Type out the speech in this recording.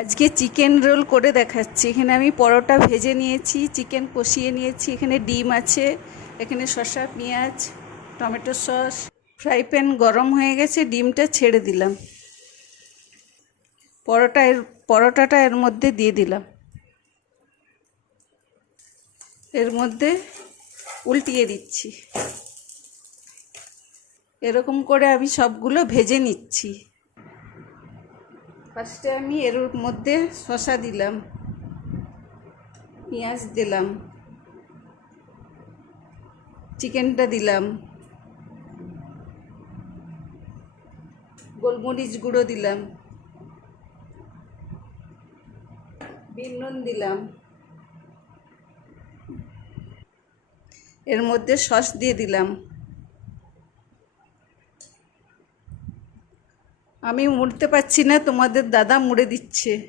আজকে chicken roll করে দেখাচ্ছি। এখানে আমি পরোটা ভেজে নিয়েছি, চিকেন কষিয়ে নিয়েছি, এখানে ডিম আছে, এখানে শসা, পেঁয়াজ, টমেটো সস। ফ্রাই প্যান গরম হয়ে গেছে, ডিমটা ছেড়ে দিলাম, পরোটাটা এর মধ্যে দিয়ে দিলাম, এর মধ্যে উল্টিয়ে দিচ্ছি। এরকম করে আমি সবগুলো ভেজে নিচ্ছি। ফার্স্টে আমি এর মধ্যে শসা দিলাম, পেঁয়াজ দিলাম, চিকেনটা দিলাম, গোলমরিচ গুঁড়ো দিলাম, বিট নুন দিলাম, এর মধ্যে সস দিয়ে দিলাম। আমি মুড়তে পারছি না, তোমাদের দাদা মুড়ে দিচ্ছে।